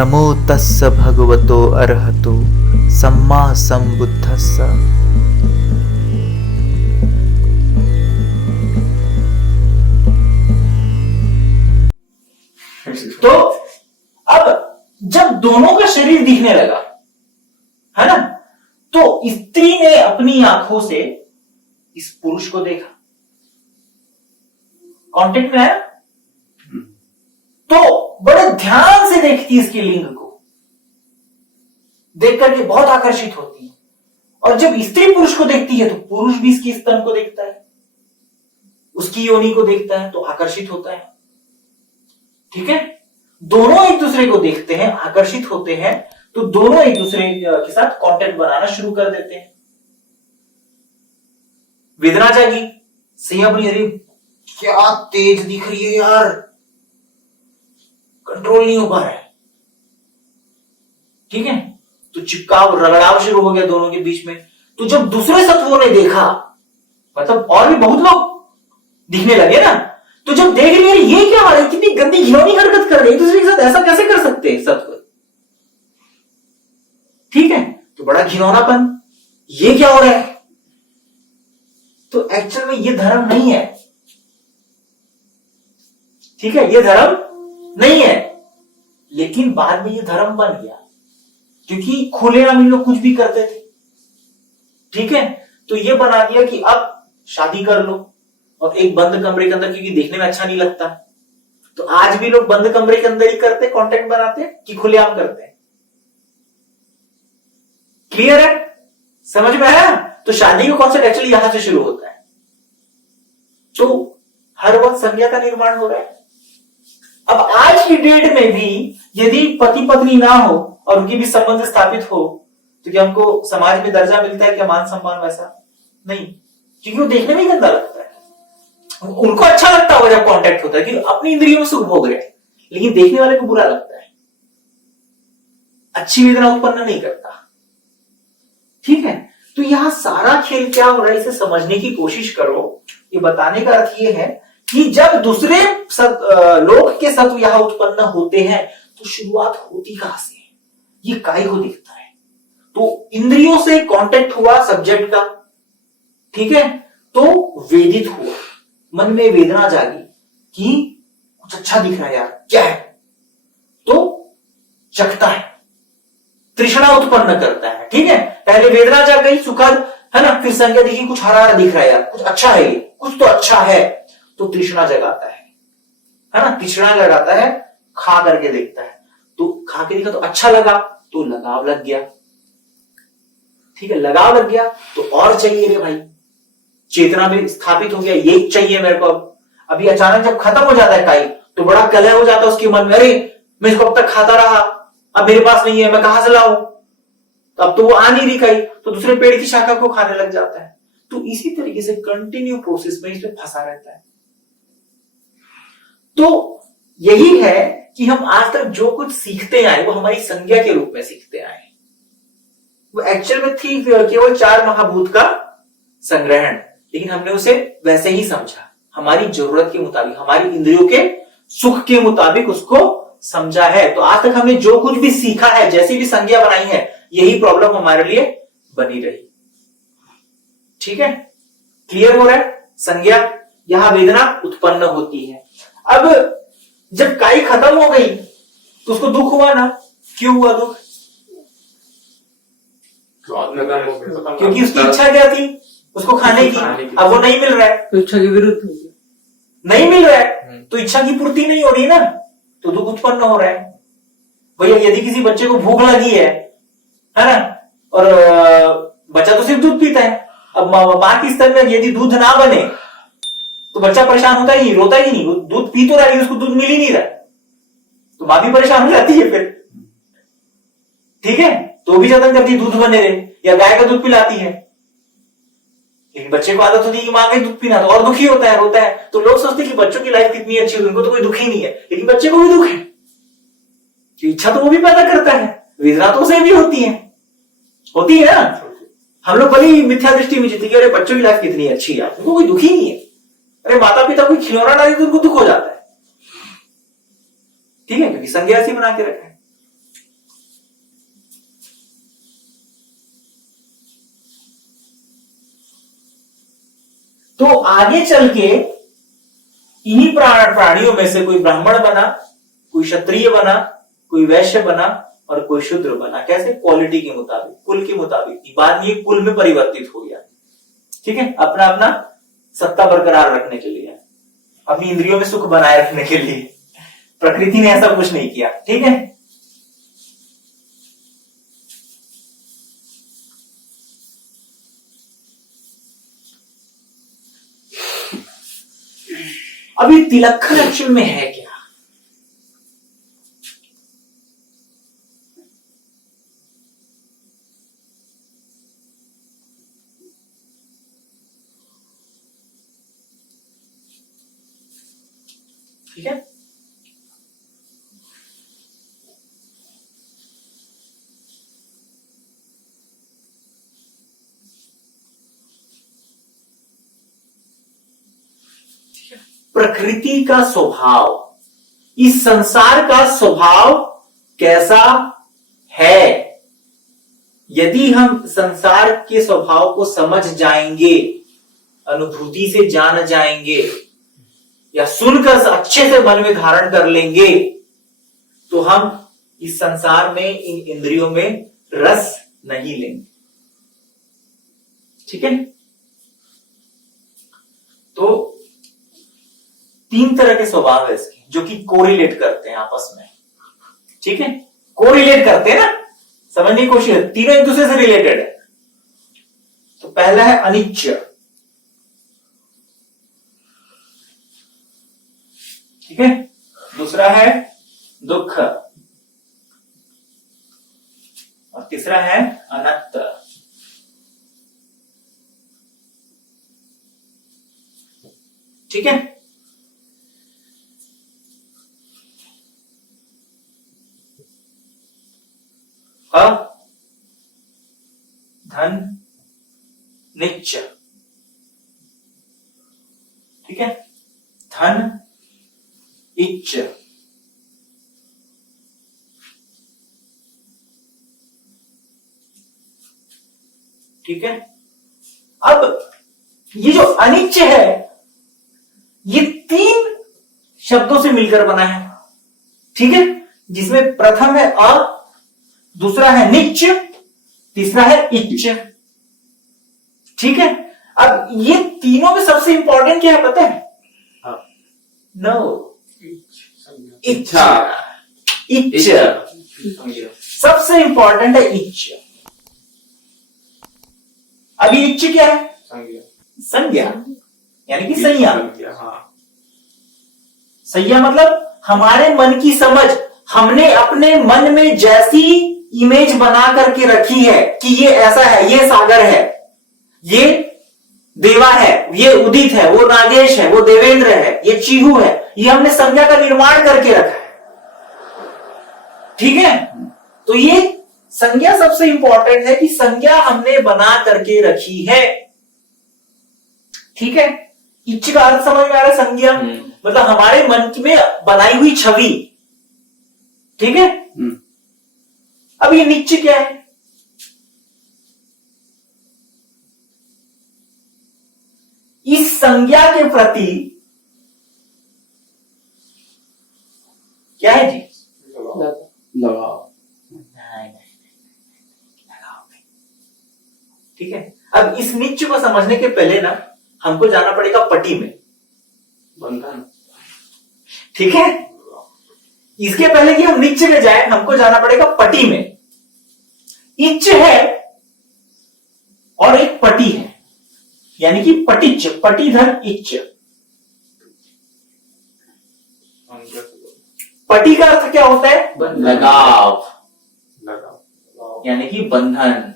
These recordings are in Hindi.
नमो तस्स भगवतो अरहतो सम्मा संबुद्धस्स। तो अब जब दोनों का शरीर दिखने लगा, है ना, तो स्त्री ने अपनी आंखों से इस पुरुष को देखा, कांटेक्ट में आया, तो बड़े ध्यान से देखती है इसकी लिंग को, देख करके बहुत आकर्षित होती है। और जब स्त्री पुरुष को देखती है तो पुरुष भी इसकी स्तन को देखता है, उसकी योनि को देखता है, तो आकर्षित होता है। ठीक है, दोनों एक दूसरे को देखते हैं, आकर्षित होते हैं, तो दोनों एक दूसरे के साथ कांटेक्ट बनाना शुरू कर देते हैं। वेदना जागी, सिंह अपनी, अरे क्या तेज दिख रही है यार, कंट्रोल नहीं हो पा रहा है। ठीक है, तो चिपकाव रगड़ाव शुरू हो गया दोनों के बीच में। तो जब दूसरे सत्वों ने देखा, मतलब और भी बहुत लोग दिखने लगे ना, तो जब देख लिया ये क्या हो रहा है, कितनी गंदी घिनौनी हरकत कर रही है, दूसरे के साथ ऐसा कैसे कर सकते हैं सत्व। ठीक है, तो बड़ा घिनौनापन, ये क्या हो रहा है। तो एक्चुअल में ये धर्म नहीं है। ठीक है, ये धर्म नहीं है, लेकिन बाद में ये धर्म बन गया, क्योंकि खुलेआम इन लोग कुछ भी करते थे। ठीक है, तो ये बना दिया कि अब शादी कर लो और एक बंद कमरे के अंदर, क्योंकि देखने में अच्छा नहीं लगता। तो आज भी लोग बंद कमरे के अंदर ही करते, कांटेक्ट बनाते कि खुलेआम करते हैं। क्लियर है, समझ में आया। तो शादी का कॉन्सेप्ट एक्चुअली यहां से शुरू होता है। तो हर वक्त संज्ञा का निर्माण हो रहा है। अब आज की डेट में भी यदि पति पत्नी ना हो और उनकी भी संबंध स्थापित हो, तो क्या हमको समाज में दर्जा मिलता है क्या, मान सम्मान? वैसा नहीं, क्योंकि वो देखने में ही गंदा लगता है। उनको अच्छा लगता होगा जब कांटेक्ट होता है कि अपनी इंद्रियों में सुख भोग रहे हैं, लेकिन देखने वाले को बुरा लगता है, अच्छी वेदना उत्पन्न नहीं करता। ठीक है, तो यहां सारा खेल क्या हो रहा है, इसे समझने की कोशिश करो। ये बताने का अर्थ ये है कि जब दूसरे लोक के सत्व यहां उत्पन्न होते हैं, तो शुरुआत होती कहां से, ये काय को दिखता है। तो इंद्रियों से कांटेक्ट हुआ सब्जेक्ट का, ठीक है, तो वेदित हुआ, मन में वेदना जागी कि कुछ अच्छा दिख रहा है यार, क्या है, तो चखता है, तृष्णा उत्पन्न करता है। ठीक है, पहले वेदना जाग गई, सुखद है ना, फिर संज्ञा देखी, कुछ हरा हरा दिख रहा है यार, कुछ अच्छा है, ये कुछ तो अच्छा है, तो तृष्णा जगाता है ना, तृष्णा जगाता है, खा करके देखता है, तो खा के देखा तो अच्छा लगा, तो लगाव लग गया। ठीक है, लगाव लग गया तो और चाहिए रे भाई, चेतना में स्थापित हो गया, ये चाहिए मेरे को। अभी अचानक जब खत्म हो जाता है काई, तो बड़ा कलह हो जाता है उसके मन में, अरे मैं इसको अब तक खाता रहा, अब मेरे पास नहीं है, मैं कहां से लाऊं। तो अब तो वो आ नहीं रही काई, तो दूसरे पेड़ की शाखा को खाने लग जाता है। तो इसी तरीके से कंटिन्यू प्रोसेस में इसमें फंसा रहता है। तो यही है कि हम आज तक जो कुछ सीखते आए वो हमारी संज्ञा के रूप में सीखते आए। वो एक्चुअल में थी केवल 4 महाभूत का संग्रहण, लेकिन हमने उसे वैसे ही समझा, हमारी जरूरत के मुताबिक, हमारी इंद्रियों के सुख के मुताबिक उसको समझा है। तो आज तक हमने जो कुछ भी सीखा है, जैसी भी संज्ञा बनाई है, यही प्रॉब्लम हमारे लिए बनी रही। ठीक है, क्लियर हो रहा है। संज्ञा, यहां वेदना उत्पन्न होती है। अब जब काई खत्म हो गई तो उसको दुख हुआ ना, क्यों हुआ दुख? क्योंकि उसकी इच्छा क्या थी, उसको खाने की, अब वो नहीं मिल रहा है, तो इच्छा के विरुद्ध नहीं मिल रहा है, तो इच्छा की पूर्ति नहीं हो रही ना, तो दुख उत्पन्न हो रहा है। भैया यदि किसी बच्चे को भूख लगी है ना, और बच्चा तो सिर्फ दूध पीता है, अब मां की स्तन में यदि दूध ना बने तो बच्चा परेशान होता ही, रोता ही नहीं, वो दूध पी तो रहा है, उसको दूध मिल ही नहीं रहा, तो मां भी परेशान हो जाती है फिर। ठीक है, तो भी जतन करती है दूध बने रहे, या गाय का दूध पिलाती है, लेकिन बच्चे को आदत होती है कि मां का दूध पीना, तो और दुखी होता है, रोता है। तो लोग सोचते हैं कि बच्चों की लाइफ कितनी अच्छी हुई, उनको तो कोई दुख ही नहीं है, लेकिन बच्चे को भी दुख है, इच्छा तो वो भी पैदा करता है, वेदना तो उसे भी होती है ना। हम लोग बड़ी मिथ्या दृष्टि में जीते कि अरे बच्चों की लाइफ कितनी अच्छी है, उनको कोई दुखी नहीं है। अरे माता पिता कोई खिलौना डाले तो उनको दुख हो जाता है। ठीक है, क्योंकि संज्ञा ऐसी बना के रखा है। तो आगे चल के इन्हीं प्राणियों में से कोई ब्राह्मण बना, कोई क्षत्रिय बना, कोई वैश्य बना और कोई शूद्र बना। कैसे? क्वालिटी के मुताबिक, कुल के मुताबिक। बाद में ये कुल में परिवर्तित हो गया। ठीक है, अपना अपना सत्ता बरकरार रखने के लिए, अपनी इंद्रियों में सुख बनाए रखने के लिए। प्रकृति ने ऐसा कुछ नहीं किया। ठीक है, अभी तिलक्खन एक्चुअल में है क्या? ठीक है, प्रकृति का स्वभाव, इस संसार का स्वभाव कैसा है? यदि हम संसार के स्वभाव को समझ जाएंगे, अनुभूति से जान जाएंगे या सुनकर अच्छे से मन में धारण कर लेंगे, तो हम इस संसार में इन इंद्रियों में रस नहीं लेंगे। ठीक है, तो 3 तरह के स्वभाव है इसके, जो कि कोरिलेट करते हैं आपस में। ठीक है, कोरिलेट करते हैं ना, समझने की कोशिश, तीनों एक दूसरे से रिलेटेड है। तो पहला है अनिच्य। ठीक है, दूसरा है दुख और तीसरा है अनंत। ठीक है, धन निच्य। ठीक है, धन इच्छ। ठीक है, अब ये जो अनिच्छ है, ये 3 शब्दों से मिलकर बना है। ठीक है, जिसमें प्रथम है अ, दूसरा है निच्च, तीसरा है इच्छ। ठीक है, अब ये तीनों में सबसे इंपॉर्टेंट क्या है पता है? नो, इच्छा। इच्छ सबसे इंपॉर्टेंट है, इच्छ। अभी इच्छ क्या है? संज्ञा, यानी कि संज्ञा। संज्ञा मतलब हमारे मन की समझ, हमने अपने मन में जैसी इमेज बना करके रखी है कि ये ऐसा है, ये सागर है, ये देवा है, ये उदित है, वो नागेश है, वो देवेंद्र है, ये चीहू है, ये हमने संज्ञा का निर्माण करके रखा है। ठीक है, तो ये संज्ञा सबसे इंपॉर्टेंट है कि संज्ञा हमने बना करके रखी है। ठीक है, इच्छ का अर्थ समझ में आ रहा है? संज्ञा मतलब हमारे मन में बनाई हुई छवि। ठीक है, अब ये निच्च क्या है? इस संज्ञा के प्रति क्या है जी? लगाव। नहीं। ठीक है, अब इस निच्च को समझने के पहले ना हमको जाना पड़ेगा पटी में, बंधन। ठीक है, इसके पहले कि हम निच्च में जाए हमको जाना पड़ेगा पटी में। इच्छ है और एक पटी है, यानी कि पटिच्च, पटी धन इच्छ। पटी का अर्थ क्या होता है? लगाव, यानी कि बंधन।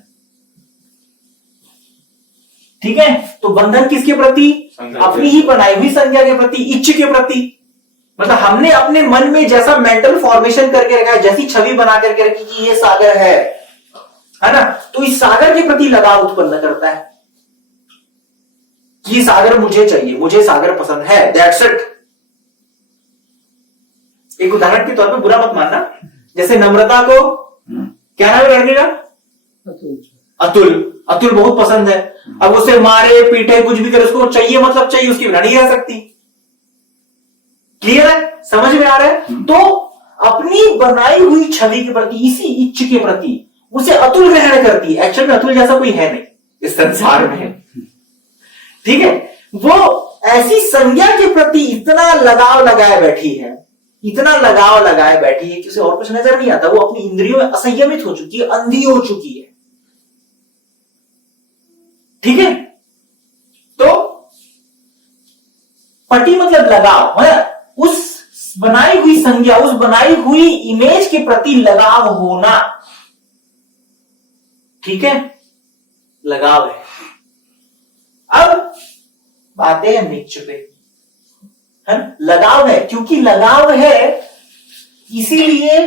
ठीक है, तो बंधन किसके प्रति? अपनी ही बनाई हुई संज्ञा के प्रति, इच्छ के प्रति। मतलब हमने अपने मन में जैसा मेंटल फॉर्मेशन करके रखा है, जैसी छवि बना करके रखी कि ये सागर है ना, तो इस सागर के प्रति लगाव उत्पन्न करता है कि सागर मुझे चाहिए, मुझे सागर पसंद है, दैट्स इट। एक उदाहरण के तौर पे बुरा मत मानना, जैसे नम्रता को क्या नाम है लड़के का? अतुल। अतुल बहुत पसंद है, अब उसे मारे पीटे कुछ भी करे, उसको चाहिए मतलब चाहिए, उसके बिना नहीं रह सकती। क्लियर है, समझ में आ रहा है? तो अपनी बनाई हुई छवि के प्रति, इसी इच्छ के प्रति उसे अतुल ग्रहण करती है। एक्चुअल में अतुल जैसा कोई है नहीं इस संसार में, ठीक है। वो ऐसी संज्ञा के प्रति इतना लगाव लगाए बैठी है, इतना लगाव लगाए बैठी है कि उसे और कुछ नजर नहीं आता। वो अपनी इंद्रियों में असंयमित हो चुकी है, अंधी हो चुकी है, ठीक है। तो पति मतलब लगाव है, उस बनाई हुई संज्ञा, उस बनाई हुई इमेज के प्रति लगाव होना, ठीक है, लगाव है। अब बातें हैं निच्च पे, है ना? लगाव है, क्योंकि लगाव है इसीलिए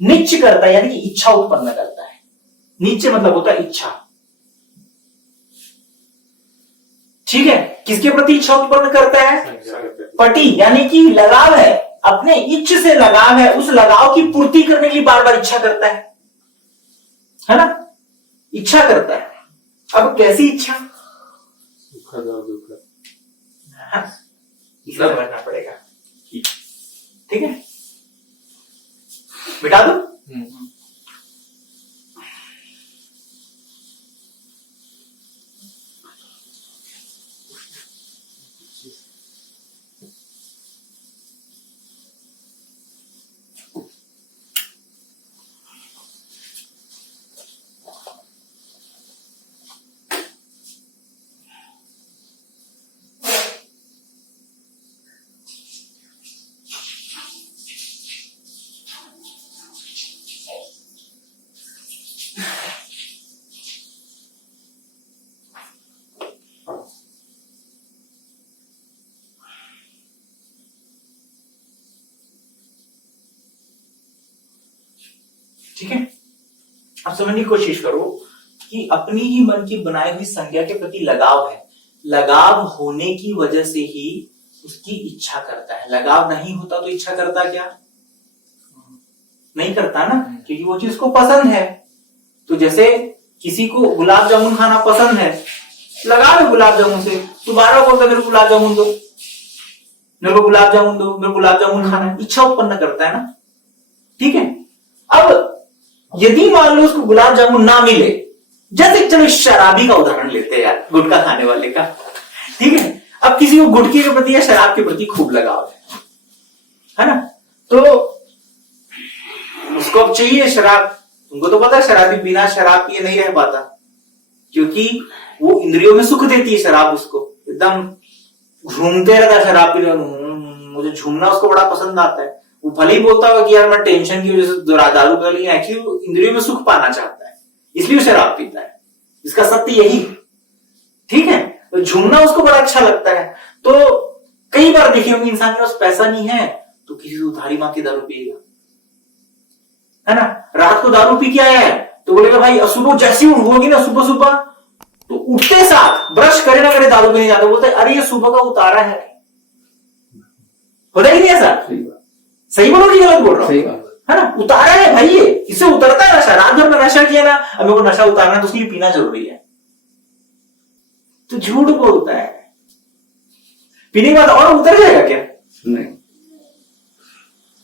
निच्च करता है, यानी कि इच्छा उत्पन्न करता है। निच्च मतलब होता है इच्छा, ठीक है। किसके प्रति इच्छा उत्पन्न करता है? पति, यानी कि लगाव है, अपने इच्छ से लगाव है, उस लगाव की पूर्ति करने के लिए बार बार इच्छा करता है ना? इच्छा करता है। अब कैसी इच्छा? हाँ, इसे समझना पड़ेगा, ठीक है। मिटा दो। ठीक है, अब समझने की कोशिश करो कि अपनी ही मन की बनाई हुई संज्ञा के प्रति लगाव है। लगाव होने की वजह से ही उसकी इच्छा करता है। लगाव नहीं होता तो इच्छा करता क्या? नहीं करता ना, क्योंकि वो चीज को पसंद है। तो जैसे किसी को गुलाब जामुन खाना पसंद है, लगा लो गुलाब जामुन से, तू बार बार बोलता मेरे को गुलाब जामुन दो, मेरे को गुलाब जामुन दो, मेरे को गुलाब जामुन खाना है, इच्छा उत्पन्न करता है ना, ठीक है। अब यदि मान लो उसको गुलाब जामुन ना मिले, जैसे चलो शराबी का उदाहरण लेते हैं यार, गुटखा खाने वाले का, ठीक है। अब किसी को गुटखे के प्रति या शराब के प्रति खूब लगाव है ना, तो उसको अब चाहिए शराब। तुमको तो पता है शराबी बिना शराब पिए नहीं रह पाता, क्योंकि वो इंद्रियों में सुख देती है शराब, उसको एकदम झूमते रहता है शराब पीने, मुझे झूमना उसको बड़ा पसंद आता है। वो भले ही बोलता होगा कि यार मैं टेंशन की वजह से दारू कर, लेकिन एक्चुअली वो इंद्रियों में सुख पाना चाहता है, इसलिए शराब पीता है। इसका सत्य यही, ठीक है। तो झूमना उसको बड़ा अच्छा लगता है। तो कई बार देखिए होंगे इंसान के पास पैसा नहीं है तो किसी से उधारी मांग के दारू पिएगा, है ना। रात को दारू पी के आया है तो बोलेगा भाई सुबह जैसी होगी ना, सुबह सुबह तो उठते साथ ब्रश करे ना करे दारू पीने जाता, बोलते अरे ये सुबह का उतारा है। होता ही नहीं ऐसा? सही बोलो कि गलत बोल रहा हूं? है ना, उतारा है भाई, ये इससे उतरता है नशा। रात भर में नशा किया ना, अब मेरे को नशा उतारना है तो उसके लिए पीना जरूरी है, तो झूठ बोलता है। पीने के बाद और उतर जाएगा क्या? नहीं।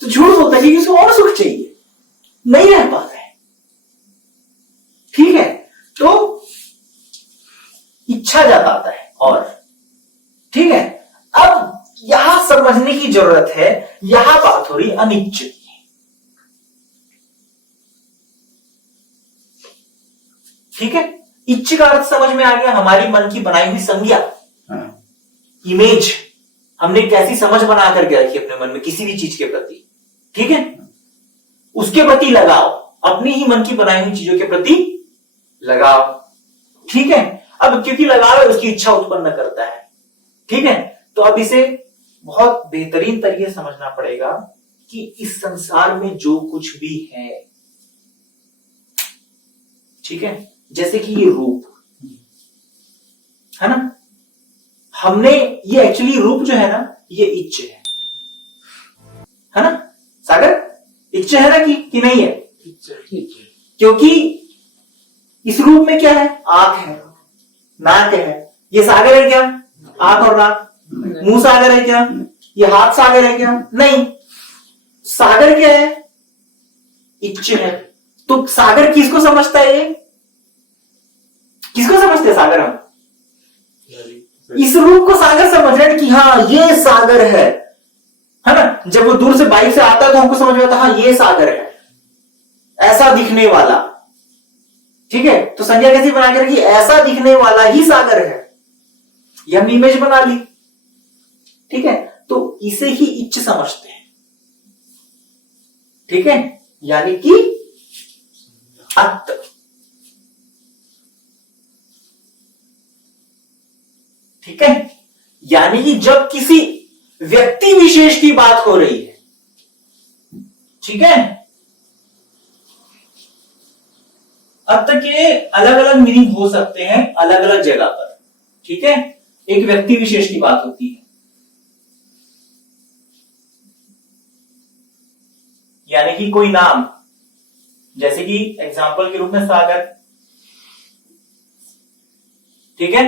तो झूठ बोलता है कि उसको और सुख चाहिए, नहीं रह पाता है, ठीक है। तो इच्छा जताता है, और ठीक है। अब यहां समझने की जरूरत है, यहां बात हो रही अनिच्छ की, ठीक है। इच्छ का अर्थ समझ में आ गया, हमारी मन की बनाई हुई संज्ञा, इमेज, हमने कैसी समझ बना करके रखी अपने मन में किसी भी चीज के प्रति, ठीक है। उसके प्रति लगाव, अपनी ही मन की बनाई हुई चीजों के प्रति लगाव, ठीक है। अब क्योंकि लगाव है उसकी इच्छा उत्पन्न करता है, ठीक है। तो अब इसे बहुत बेहतरीन तरीके से समझना पड़ेगा कि इस संसार में जो कुछ भी है, ठीक है, जैसे कि ये रूप है ना, हमने ये एक्चुअली रूप जो है ना, ये इच्छ है ना सागर, इच्छ है ना कि नहीं है? क्योंकि इस रूप में क्या है? आंख है, नाक है, ये सागर है क्या? आंख और नाक। मुंह सागर है क्या? ये हाथ सागर है क्या? नहीं। सागर क्या है? इच्छ है। तो सागर किसको समझता है? ये किसको समझते हैं सागर? हम इस रूप को सागर समझ रहे हैं कि हाँ ये सागर है ना। जब वो दूर से बाइक से आता है तो हमको समझ में आता हाँ ये सागर है, ऐसा दिखने वाला। ठीक है, तो संज्ञा कैसी बना के रखी? ऐसा दिखने वाला ही सागर है, ये हमने इमेज बना ली। ठीक है, तो इसे ही इच्छ समझते हैं। ठीक है, यानी कि अत्त। ठीक है, यानी कि जब किसी व्यक्ति विशेष की बात हो रही है, ठीक है, अत्त के अलग अलग मीनिंग हो सकते हैं अलग अलग जगह पर। ठीक है, एक व्यक्ति विशेष की बात होती है, यानी कि कोई नाम, जैसे कि एग्जाम्पल के रूप में सागर। ठीक है,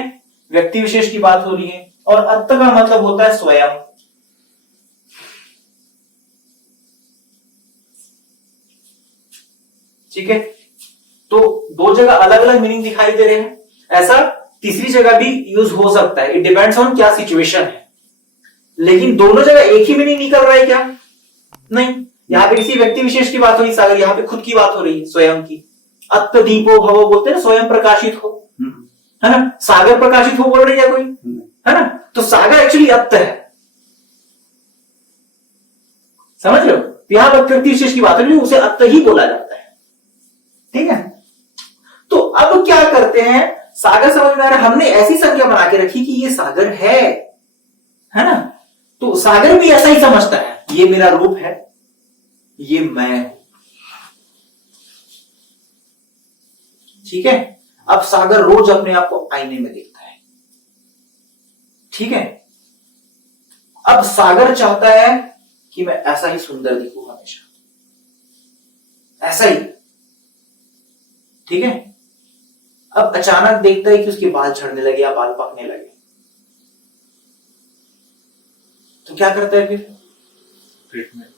व्यक्ति विशेष की बात हो रही है। और अत्त का मतलब होता है स्वयं। ठीक है, तो दो जगह अलग अलग मीनिंग दिखाई दे रहे हैं। ऐसा तीसरी जगह भी यूज हो सकता है, इट डिपेंड्स ऑन क्या सिचुएशन है। लेकिन दोनों जगह एक ही मीनिंग निकल रहा है क्या? नहीं। यहां पे किसी व्यक्ति विशेष की बात हो रही सागर, यहां पे खुद की बात हो रही है, स्वयं की। अत्त दीपो भवो बोलते हैं ना, स्वयं प्रकाशित हो, है ना। सागर प्रकाशित हो बोल रही है कोई, है ना। तो सागर एक्चुअली अत्त है, समझ रहे हो। यहां व्यक्ति विशेष की बात हो रही है, उसे अत्त ही बोला जाता है। ठीक है, तो अब क्या करते हैं, सागर समझ में आ रहा है, हमने ऐसी संज्ञा बना के रखी कि ये सागर है ना। तो सागर भी ऐसा ही समझता है, ये मेरा रूप है, ये मैं हूं। ठीक है, अब सागर रोज अपने आप को आईने में देखता है। ठीक है, अब सागर चाहता है कि मैं ऐसा ही सुंदर दिखूं हमेशा, ऐसा ही। ठीक है, अब अचानक देखता है कि उसके बाल झड़ने लगे या बाल पकने लगे, तो क्या करता है फिर? ट्रीटमेंट,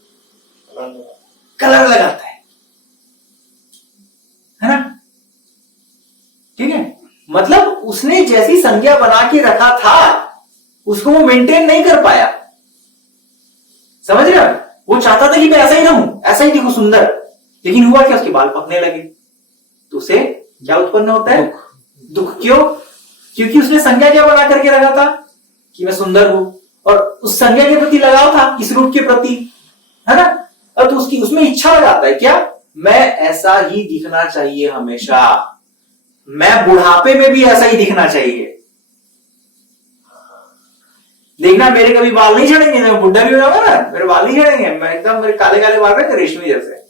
कलर लगाता है ना। ठीक है, मतलब उसने जैसी संज्ञा बना के रखा था उसको वो मेंटेन नहीं कर पाया, समझ रहे हो। वो चाहता था कि मैं ऐसा ही रहूं, ऐसा ही दिखूं सुंदर, लेकिन हुआ क्या, उसके बाल पकने लगे। तो उसे क्या उत्पन्न होता है? दुख। क्यों? क्योंकि उसने संज्ञा क्या बना करके रखा था कि मैं सुंदर हूं, और उस संज्ञा के प्रति लगाव था, इस रूप के प्रति, है ना। अब तो उसकी उसमें इच्छा लगाता है क्या, मैं ऐसा ही दिखना चाहिए हमेशा, मैं बुढ़ापे में भी ऐसा ही दिखना चाहिए। देखना मेरे कभी बाल नहीं झड़ेंगे, मैं बुढ़ा भी हो जाऊंगा ना, मेरे बाल नहीं झड़ेंगे, मैं एकदम मेरे काले काले बाल रहते रेशमी जैसे।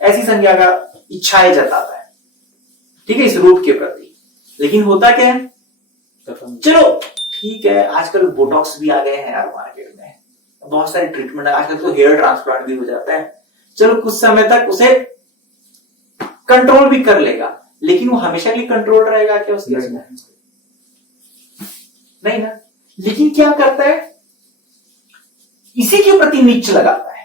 ऐसी संज्ञा का इच्छाएं जताता है, ठीक है, इस रूप के प्रति। लेकिन होता क्या है, चलो ठीक है, आजकल बोटॉक्स भी आ गए हैं यार मार्केट में, बहुत सारे ट्रीटमेंट, आजकल तो हेयर ट्रांसप्लांट भी हो जाता है। चलो कुछ समय तक उसे कंट्रोल भी कर लेगा, लेकिन वो हमेशा के लिए कंट्रोल रहेगा क्या उसके उसमें? नहीं ना। लेकिन क्या करता है, इसी के प्रति निच्च लगाता है।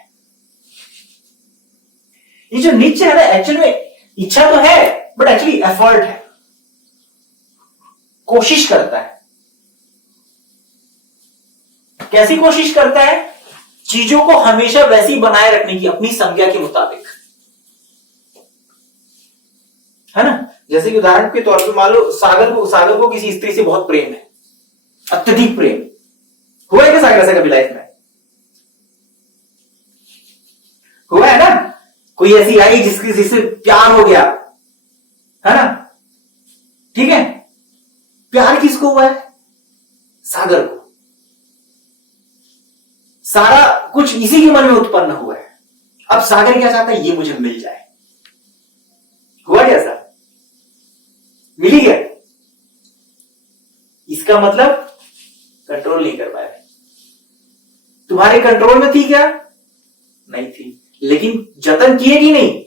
ये जो निच्च है ना, एक्चुअल में इच्छा तो है बट एक्चुअली एफर्ट है, कोशिश करता है। कैसी कोशिश करता है? चीजों को हमेशा वैसी बनाए रखने की, अपनी संज्ञा के मुताबिक, है ना। जैसे कि उदाहरण के तौर पे मान लो सागर को किसी स्त्री से बहुत प्रेम है, अत्यधिक प्रेम। हुआ है क्या सागर ऐसा कभी लाइफ में? हुआ है ना। कोई ऐसी आई जिससे प्यार हो गया, है ना। ठीक है, प्यार किसको हुआ है? सागर को। सारा कुछ इसी के मन में उत्पन्न हुआ है। अब सागर क्या चाहता है? ये मुझे मिल जाए। हुआ क्या ऐसा? मिल ही गया। इसका मतलब कंट्रोल नहीं कर पाए। तुम्हारे कंट्रोल में थी क्या? नहीं थी, लेकिन जतन किए कि नहीं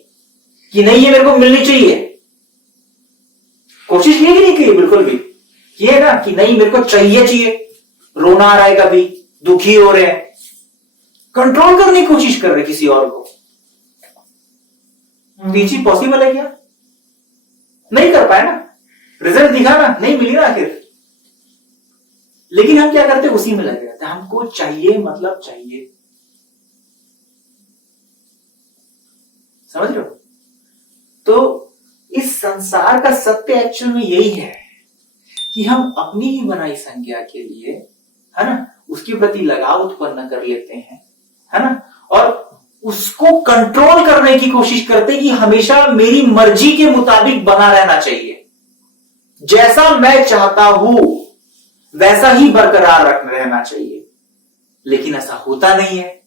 कि नहीं ये मेरे को मिलनी चाहिए? कोशिश की कि नहीं की? बिल्कुल भी। ये है ना कि नहीं मेरे को चाहिए, रोना आ रहा है, कभी दुखी हो रहे हैं, कंट्रोल करने की कोशिश कर रहे किसी और को। तो ये चीज पॉसिबल है क्या? नहीं कर पाए ना, रिजल्ट दिखा ना, नहीं मिली ना आखिर। लेकिन हम क्या करते, उसी में लगे रहते, हमको चाहिए मतलब चाहिए। समझ रहे हो? तो इस संसार का सत्य एक्चुअल में यही है कि हम अपनी ही बनाई संज्ञा के लिए, है ना, उसके प्रति लगाव उत्पन्न कर लेते हैं, है ना, और उसको कंट्रोल करने की कोशिश करते हैं कि हमेशा मेरी मर्जी के मुताबिक बना रहना चाहिए, जैसा मैं चाहता हूं वैसा ही बरकरार रहना चाहिए। लेकिन ऐसा होता नहीं है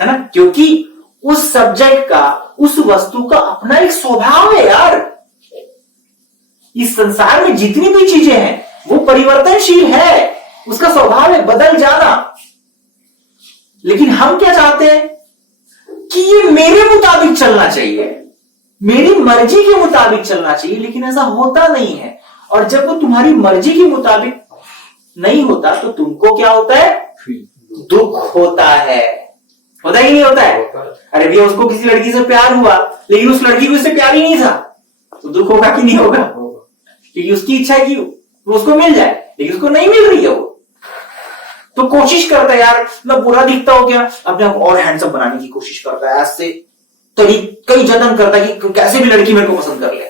ना, क्योंकि उस सब्जेक्ट का, उस वस्तु का अपना एक स्वभाव है यार। इस संसार में जितनी भी चीजें हैं वो परिवर्तनशील है, उसका स्वभाव है बदल जाना। लेकिन हम क्या चाहते हैं कि ये मेरे मुताबिक चलना चाहिए, मेरी मर्जी के मुताबिक चलना चाहिए, लेकिन ऐसा होता नहीं है। और जब वो तुम्हारी मर्जी के मुताबिक नहीं होता तो तुमको क्या होता है? दुख होता है। होता ही नहीं होता है? अरे भैया उसको किसी लड़की से प्यार हुआ, लेकिन उस लड़की को उससे प्यार ही नहीं था, तो दुख होगा कि नहीं होगा? क्योंकि उसकी इच्छा है कि वो उसको मिल जाए, लेकिन उसको नहीं मिल रही है वो, तो कोशिश करता है यार, मैं बुरा दिखता हूं क्या, अपने आप और हैंडसम बनाने की कोशिश करता है, ऐसे कई जतन करता है कि कैसे भी लड़की मेरे को पसंद कर ले।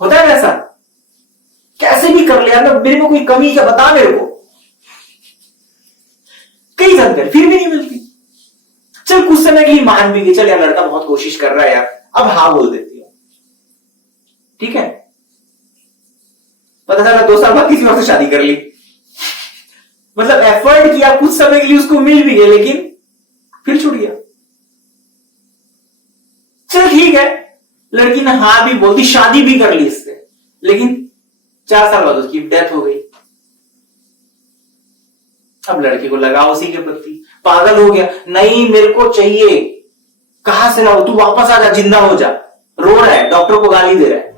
होता है वैसा? कैसे भी कर ले यार, मेरे में कोई कमी क्या, बता मेरे को। कई जतन कर, फिर भी नहीं मिलती। चल कुछ समय के लिए मान भी गई, चल यार लड़का बहुत कोशिश कर रहा है यार, अब हाँ बोल देती हूं, ठीक है। पता चला 2 साल बाद किसी और से शादी कर ली, मतलब एफर्ट किया, कुछ समय के लिए उसको मिल भी गया, लेकिन फिर छूट गया। चल ठीक है, लड़की ने हाँ भी बोल दी, शादी भी कर ली इससे, लेकिन 4 साल बाद उसकी डेथ हो गई। अब लड़के को लगा उसी के प्रति, पागल हो गया, नहीं मेरे को चाहिए, कहां से लाओ, तू वापस आ जा, जिंदा हो जा, रो रहा है, डॉक्टर को गाली दे रहा है,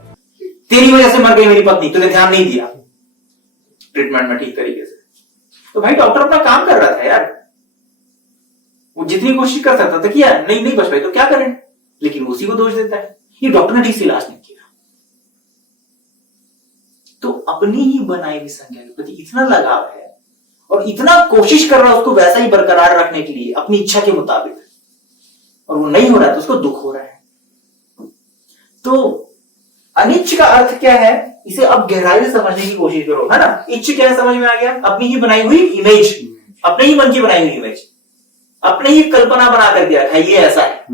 तेरी वजह से मर गई मेरी पत्नी, तूने ध्यान नहीं दिया ट्रीटमेंट में ठीक तरीके से। तो भाई डॉक्टर अपना काम कर रहा था यार, वो जितनी कोशिश कर सकता था किया, नहीं बच पाई तो क्या करें, लेकिन उसी को दोष देता है, ये डॉक्टर ने ठीक से इलाज नहीं किया। तो अपनी ही बनाई हुई संज्ञा के प्रति इतना लगाव है और इतना कोशिश कर रहा है उसको वैसा ही बरकरार रखने के लिए अपनी इच्छा के मुताबिक, और वो नहीं हो रहा है तो उसको दुख हो रहा है। तो अनिच्छ का अर्थ क्या है, इसे अब गहराई से समझने की कोशिश करो, है ना। इच्छ क्या है समझ में आ गया, अपनी ही बनाई हुई इमेज, अपने ही मन की बनाई हुई इमेज, अपने ही कल्पना बना करके रखा है ये ऐसा है,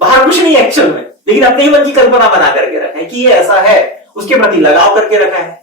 बाहर कुछ नहीं एक्चुअल में, लेकिन अपने ही मन की कल्पना बना करके रखा है कि ये ऐसा है, उसके प्रति लगाव करके रखा है।